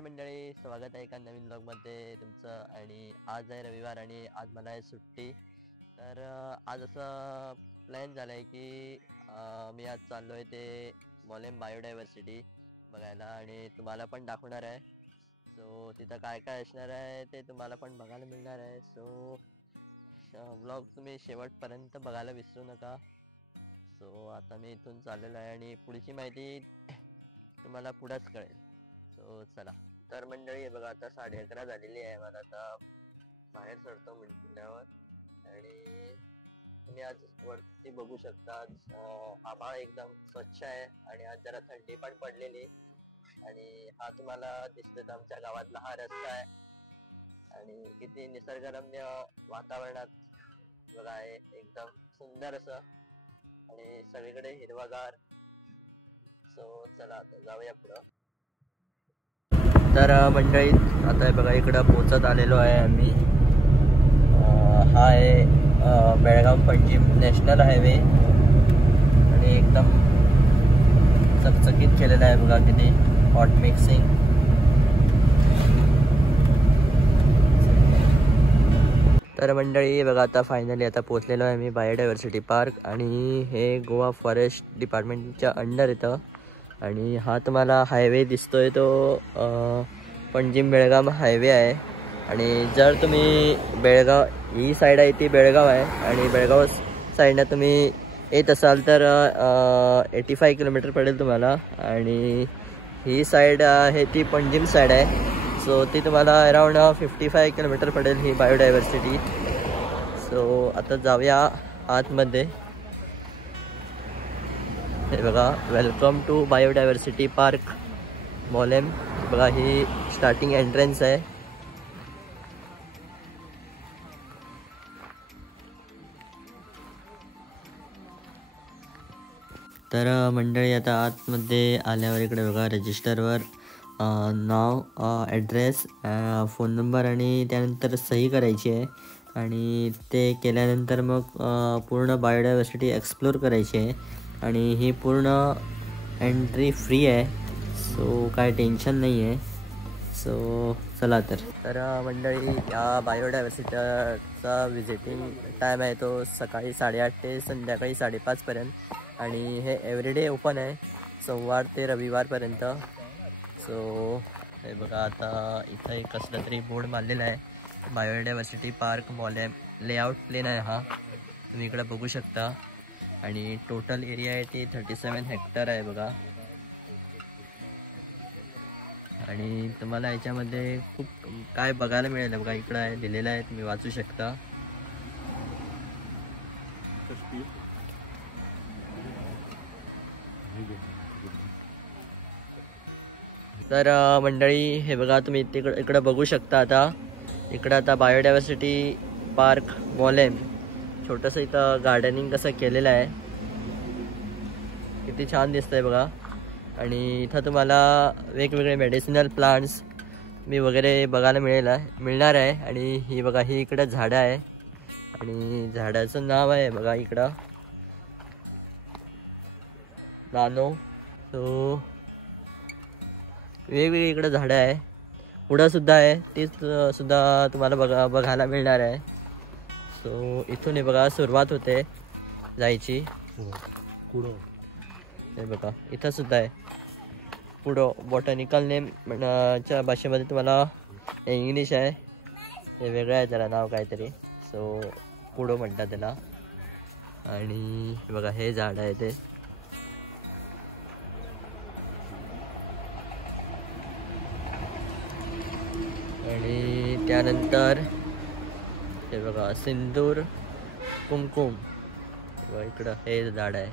नमस्कार मंडळी, स्वागत आहे एका नवीन ब्लॉगमध्ये तुमचं. आणि आज आहे रविवार आणि आज मला आहे सुट्टी. तर आज असं प्लॅन झालं आहे की मी आज चाललो आहे ते मॉलेम बायोडायव्हर्सिटी बघायला आणि तुम्हाला पण दाखवणार आहे. सो तिथं काय काय असणार आहे ते तुम्हाला पण बघायला मिळणार आहे. सो ब्लॉग तुम्ही शेवटपर्यंत बघायला विसरू नका. सो आता मी इथून चाललेलो आहे आणि पुढची माहिती तुम्हाला पुढंच कळेल. सो चला. तर मंडळी बघा, आता 11:30 झालेली आहे. मला आता बाहेर चढतो म्हटल्यावर आणि तुम्ही आज वरती बघू शकता आभाळ एकदम स्वच्छ आहे आणि आज जरा थंडी पण पडलेली. आणि हा तुम्हाला दिसतोच आमच्या गावातला हा रस्ता आहे आणि किती निसर्गरम्य वातावरणात बघा आहे, एकदम सुंदर असं आणि सगळीकडे हिरवागार. सो चला आता जाऊया पुढं. तर मंडळी आता बघा इकडं पोचत आलेलो आहे आम्ही. हा आहे बेळगाव पणजी नॅशनल हायवे आणि एकदम चकचकीत केलेला आहे बघा, किती हॉट मिक्सिंग. तर मंडळी बघा, आता फायनली आता पोचलेलो आहे मी बायोडायव्हर्सिटी पार्क आणि हे गोवा फॉरेस्ट डिपार्टमेंटच्या अंडर येतं. आणि हा तुम्हाला हायवे दिसतोय तो पणजिम बेळगाव हायवे आहे. आणि जर तुम्ही बेळगाव ही साईड आहे ती बेळगाव आहे आणि बेळगाव साईडनं तुम्ही येत असाल तर 85 किलोमीटर पडेल तुम्हाला. आणि ही साईड आहे ती पणजिम साईड आहे. सो ती तुम्हाला अराउंड 55 किलोमीटर पडेल ही बायोडायव्हर्सिटी. सो आता जाऊया आतमध्ये. हे बघा, welcome to biodiversity park Mollem. बघा ही स्टार्टिंग एंट्रन्स आहे. तर मंडळी आता आतमध्ये आल्यावर इकडे बघा रजिस्टरवर नाव, ॲड्रेस, फोन नंबर आणि त्यानंतर सही करायची आहे. आणि ते केल्यानंतर मग पूर्ण बायोडायव्हर्सिटी एक्सप्लोर करायची आहे आणि ही पूर्ण एंट्री फ्री आहे. सो काय टेन्शन नाही आहे. सो चला तर मंडळी या बायोडायव्हर्सिटीचा विजिटिंग टाईम आहे तो सकाळी 8:30 ते संध्याकाळी 5:30पर्यंत आणि हे एव्हरीडे ओपन आहे, सोमवार ते रविवारपर्यंत. सो हे बघा, आता इथं एक कसलं तरी बोर्ड मारलेला आहे, biodiversity park Mollem. Layout plane आहे हा, तुम्ही इकडं बघू शकता. आणि टोटल एरिया आहे ती 37 हेक्टर आहे बघा. आणि तुम्हाला याच्यामध्ये खूप काय बघायला मिळेल बघा, इकडं आहे दिलेलं आहे, तुम्ही वाचू शकता. तर मंडळी हे बघा, तुम्ही इकडं बघू शकता. इकडं आता बायोडायव्हर्सिटी पार्क मॉलेम छोटंसं इथं गार्डनिंग कसं केलेलं आहे, किती छान दिसतंय बघा. आणि इथं तुम्हाला वेगवेगळे मेडिसिनल प्लांट्स मी वगैरे बघायला मिळणार आहे. आणि ही बघा, ही इकडं झाडं आहे आणि झाडाचं नाव आहे बघा इकडं नानो. सो वेगवेगळी इकडं झाडं आहे, पुढं सुद्धा आहे, तीच सुद्धा तुम्हाला बघायला मिळणार आहे. सो इथून हे बघा सुरुवात होते जायची. हे बघा इथं सुद्धा आहे पुढं. बॉटॅनिकल नेम च्या भाषेमध्ये तुम्हाला इंग्लिश आहे, हे वेगळं आहे जरा नाव काहीतरी. सो पुढं म्हणतात त्याला. आणि बघा हे झाड आहे ते. आणि त्यानंतर हे बघा सिंदूर कुमकुम, इकडं हे झाड आहे.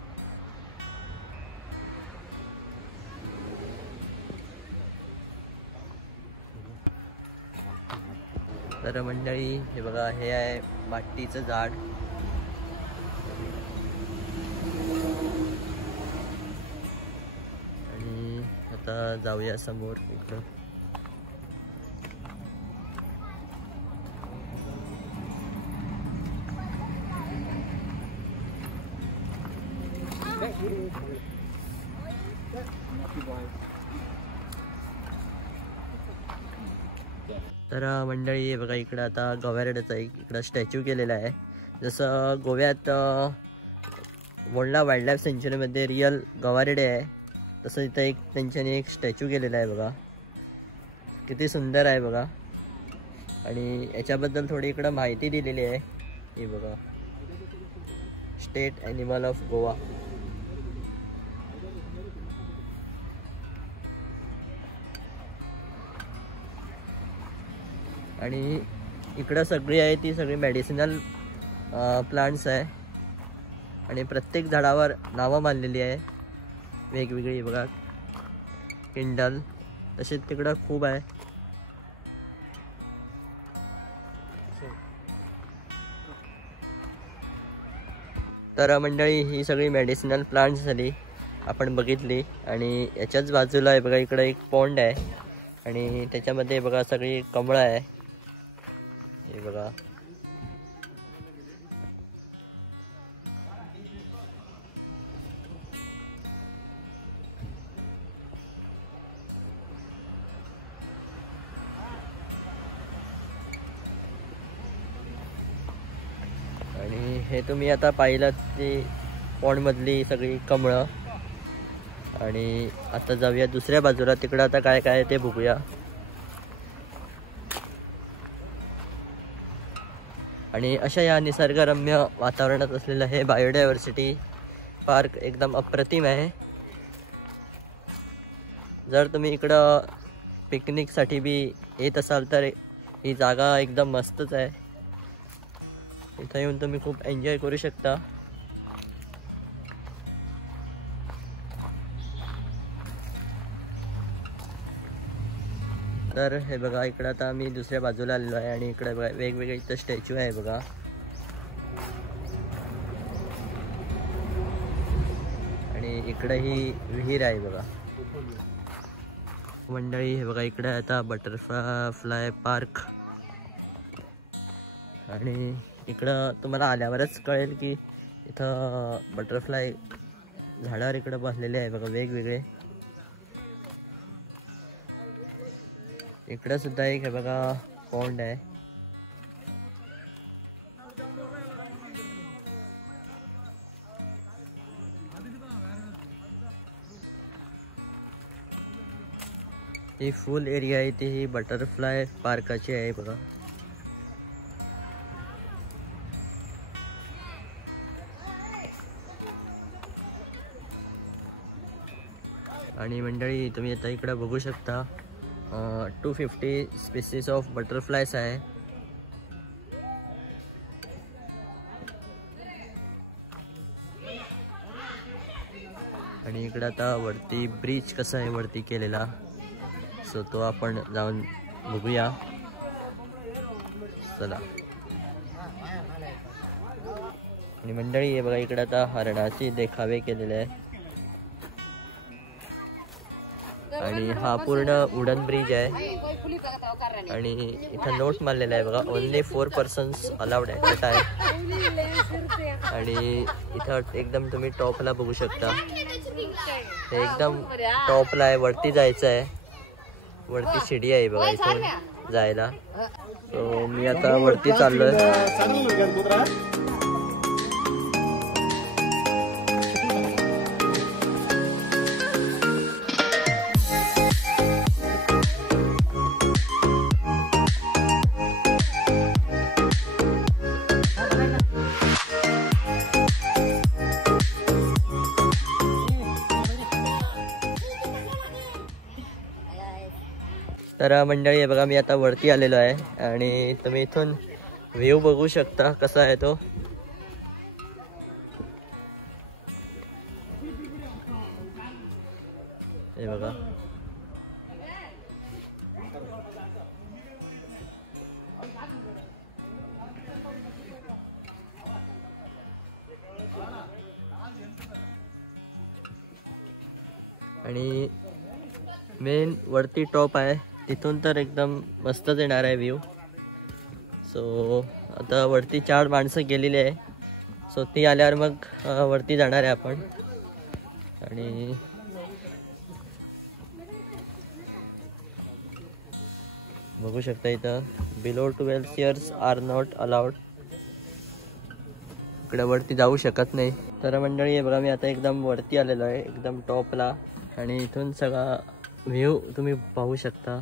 तर मंडळी हे बघा, हे आहे मातीचं झाड. आणि आता जाऊया समोर इकडं. तर मंडळी हे बघा, इकडं आता गवारेड्याचा इकडं स्टॅच्यू केलेला आहे. जसं गोव्यात मोंडला वाईल्ड लाईफ सेंच्युरीमध्ये रिअल गवारेडे आहे, तसं इथं एक त्यांच्याने एक स्टॅच्यू केलेला आहे बघा. किती सुंदर आहे बघा. आणि याच्याबद्दल थोडी इकडं माहिती दिलेली आहे. हे बघा, स्टेट ॲनिमल ऑफ गोवा. आणि इकडं सगळी आहे ती सगळी मेडिसिनल प्लांट्स आहे. आणि प्रत्येक झाडावर नावं मानलेली आहे वेगवेगळी बघा. किंडल तसेच तिकडं खूप आहे. तर मंडळी ही सगळी मेडिसिनल प्लांट्स झाली आपण बघितली. आणि याच्याच बाजूला आहे बघा, इकडं एक पॉन्ड आहे आणि त्याच्यामध्ये बघा सगळी कमळं आहे. हे बघा, आणि हे तुम्ही आता पाहिलं ती पॉन्डमधली सगळी कमळं. आणि आता जाऊया दुसऱ्या बाजूला, तिकडं आता काय काय ते बघूया. आणि अशा या निसर्गरम्य वातावरणात असलेलं हे बायोडायव्हर्सिटी पार्क एकदम अप्रतिम आहे. जर तुम्ही इकडं पिकनिकसाठी बी येत असाल तर ही जागा एकदम मस्तच आहे. इथं येऊन तुम्ही खूप एन्जॉय करू शकता. तर हे बघा, इकडं आता आम्ही दुसऱ्या बाजूला आलेलो आहे आणि इकडे बघा वेगवेगळे इथं स्टॅच्यू आहे बघा. आणि इकडे ही विहीर आहे बघा. मंडळी हे बघा, इकडे आता बटरफ्लाय पार्क. आणि इकडं तुम्हाला आल्यावरच कळेल की इथं बटरफ्लाय झाडावर इकडं बसलेले आहे बघा वेगवेगळे. इकडं सुद्धा एक हे बघा पॉन्ड आहे. ही फुल एरिया आहे ती ही बटरफ्लाय पार्काची आहे बघा. आणि मंडळी तुम्ही आता इकडे बघू शकता 250 स्पीसीज ऑफ बटरफ्लायज आहे. आणि इकडे आता वरती ब्रिज कसा आहे वरती केलेला, सो तो आपण जाऊन बघूया. चला. आणि मंडळी हे बघा, इकडे आता हरणाचे देखावे केलेले आहे. आणि हा पूर्ण वुडन ब्रिज आहे. आणि इथं नोट मारलेला आहे बघा, ओनली 4 पर्सन्स अलाउड आहे ॲट टाइम. आणि इथं एकदम तुम्ही टॉपला बघू शकता. हे एकदम टॉपला आहे, वरती जायचं आहे. वरती शिडी आहे बघा इथून जायला. सो मी आता वरती चाललोय. तर मंडळी हे बघा, मी आता वरती आलेलो आहे आणि तुम्ही इथून व्ह्यू बघू शकता कसा आहे तो. हे बघा. आणि मेन वरती टॉप आहे, तिथून तर एकदम मस्तच येणार आहे व्ह्यू. सो आता वरती 4 माणसं गेलेली आहे. सो ती आल्यावर मग वरती जाणार आहे आपण. आणि बघू शकता इथं below 12 years are not allowed. इकडे वरती जाऊ शकत नाही. तर मंडळी हे बघा, मी आता एकदम वरती आलेलो आहे, एकदम टॉपला, आणि इथून सगळा व्ह्यू तुम्ही पाहू शकता.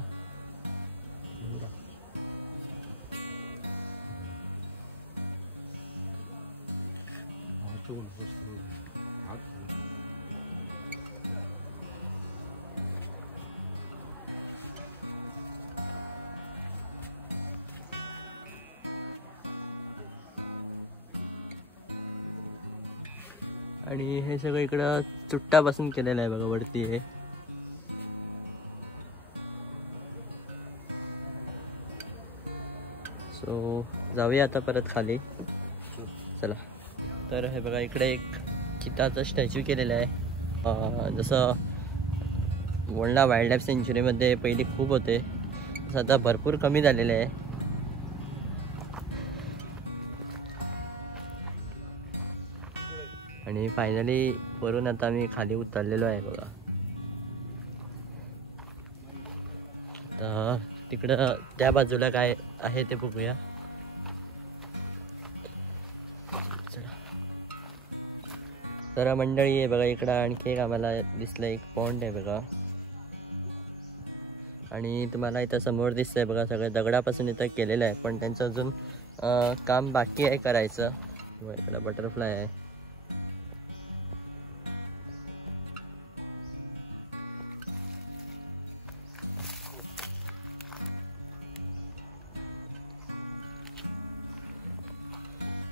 आणि हे सगळं इकडं चुट्टापासून केलेलं आहे बघा वरती हे. सो जाऊया आता परत खाली, चला. तर हे बघा इकडे एक चिताचं स्टॅच्यू केलेलं आहे. जसं वळणा वाईल्ड लाईफ सेंच्युरीमध्ये पहिली खूप होते, तसं आता भरपूर कमी झालेले आहे. आणि फायनली वरून आता मी खाली उतरलेलो आहे बघा. आता तिकडं त्या बाजूला काय आहे ते बघूया. तर मंडळी आहे बघा, इकडं आणखी एक आम्हाला दिसलं एक पॉन्ड आहे बघा. आणि तुम्हाला इथं समोर दिसतंय बघा, सगळं दगडापासून इथं केलेलं आहे, पण त्यांचं अजून काम बाकी आहे करायचं. इकडं बटरफ्लाय आहे.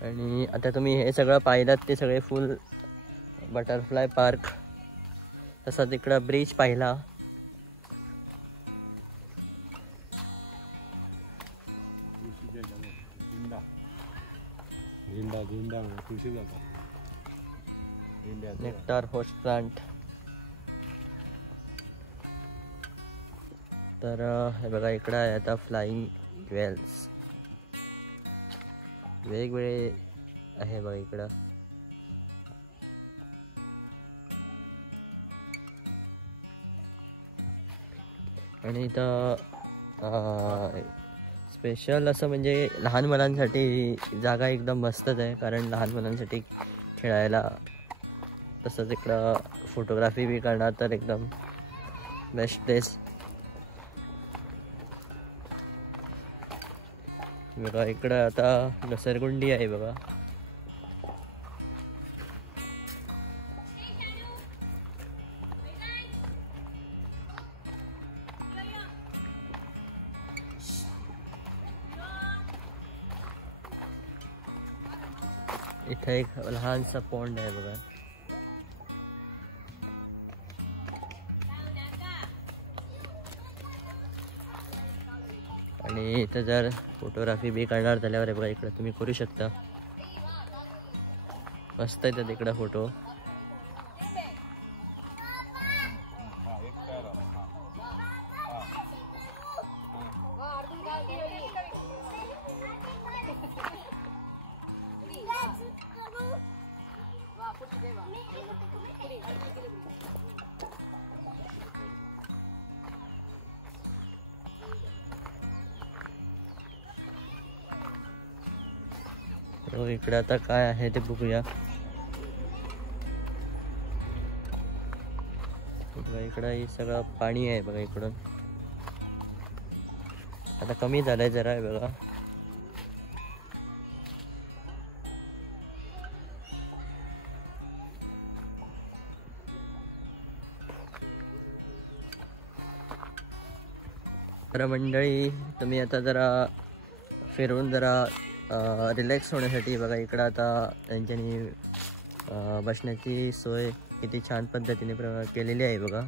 आणि आता तुम्ही हे सगळं पाहिलात ते सगळे फुल बटरफ्लाय पार्क. तसा तिकडं ब्रिज पाहिला. Nectar host plant. तर हे बघा इकडं आहे आता फ्लाइंग वेल्स वेगवेगळे आहे बघा इकडं. आणि इथं स्पेशल असं म्हणजे लहान मुलांसाठी जागा एकदम मस्तच आहे, कारण लहान मुलांसाठी खेळायला. तसंच इकडं फोटोग्राफी बी करणार तर एकदम बेस्ट प्लेस. बघा इकडं आता घसरगुंडी आहे बघा. इथं एक लहानसा पॉन्ड आहे बघा. आणि इथं जर फोटोग्राफी बी करणार झाल्यावर आहे बघा, इकडं तुम्ही करू शकता. मस्त येतात इकडं फोटो. तो इकडे आता काय आहे ते बघूया. इकडं हे सगळं पाणी आहे बघा. इकडून आता कमी झालंय जरा आहे बघा. तर मंडळी तुम्ही आता जरा फिरून जरा रिलॅक्स होण्यासाठी बघा इकडं आता त्यांच्यानी बसण्याची सोय किती छान पद्धतीने केलेली आहे बघा.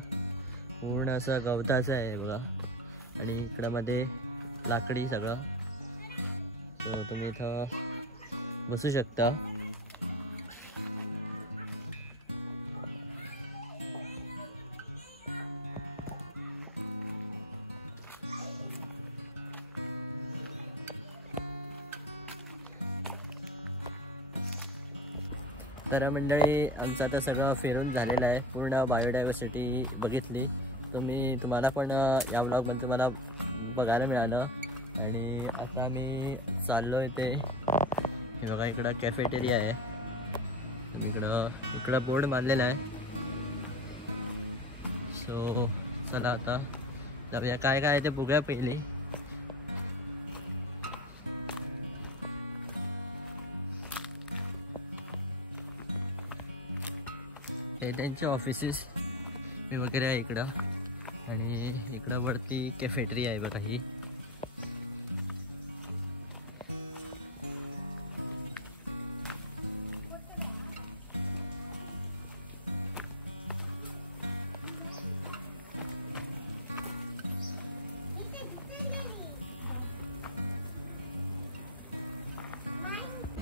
पूर्ण असं गवताचं आहे बघा. आणि इकडं मध्ये लाकडी सगळं. सो तुम्ही इथं बसू शकता. तर मंडळी आमचं आता सगळं फिरून झालेलं आहे. पूर्ण बायोडायव्हर्सिटी बघितली. तुम्हाला पण या व्लॉगमध्ये तुम्हाला बघायला मिळालं. आणि आता मी चाललो आहे ते हे बघा, इकडं कॅफेटेरिया आहे. इकडं बोर्ड मारलेला आहे. सो चला आता जाऊया, काय काय ते बघूया पहिली. हे त्यांचे ऑफिसेस वगैरे आहे इकडं. आणि इकडं वरती कॅफेटेरिया आहे बघा ही.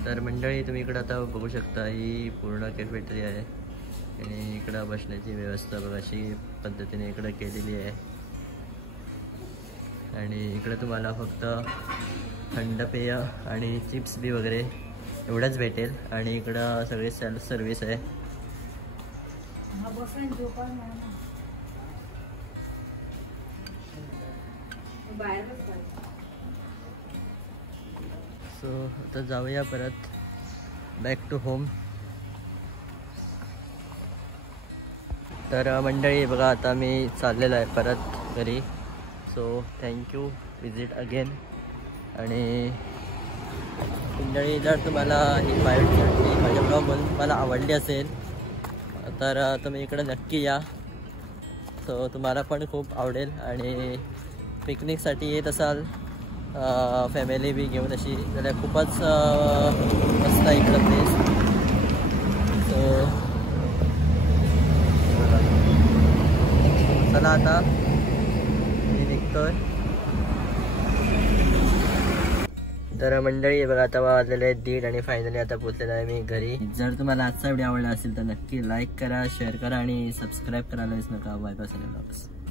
तर मंडळी तुम्ही इकडं आता बघू शकता, ही पूर्ण कॅफेटेरिया आहे. आणि इकडं बसण्याची व्यवस्था बघा अशी पद्धतीने इकडं केलेली आहे. आणि इकडं तुम्हाला फक्त थंड पेय आणि चिप्स बी वगैरे एवढंच भेटेल. आणि इकडं सगळे सेल्फ सर्विस आहे. सो आता जाऊया परत बॅक टू होम. तर मंडळी बघा, आता मी चाललेलो आहे परत घरी. So thank you, visit again. आणि मंडळी, जर तुम्हाला ही माझ्या ब्लॉगमधून तुम्हाला आवडली असेल तर तुम्ही इकडं नक्की या. सो तुम्हाला पण खूप आवडेल. आणि पिकनिकसाठी येत असाल फॅमिली बी घेऊन अशी, जाल्यार खूपच मस्त आहे इकडं प्लेस. सो चला आता मी निघतोय. तर मंडळी बघा, आता वाजलेले आहेत 1:30 आणि फायनली आता पोहोचलेला आहे मी घरी. जर तुम्हाला आजचा व्हिडिओ आवडला असेल तर नक्की लाईक करा, शेअर करा आणि सबस्क्राईब करायला विसरू नका. Bye bye.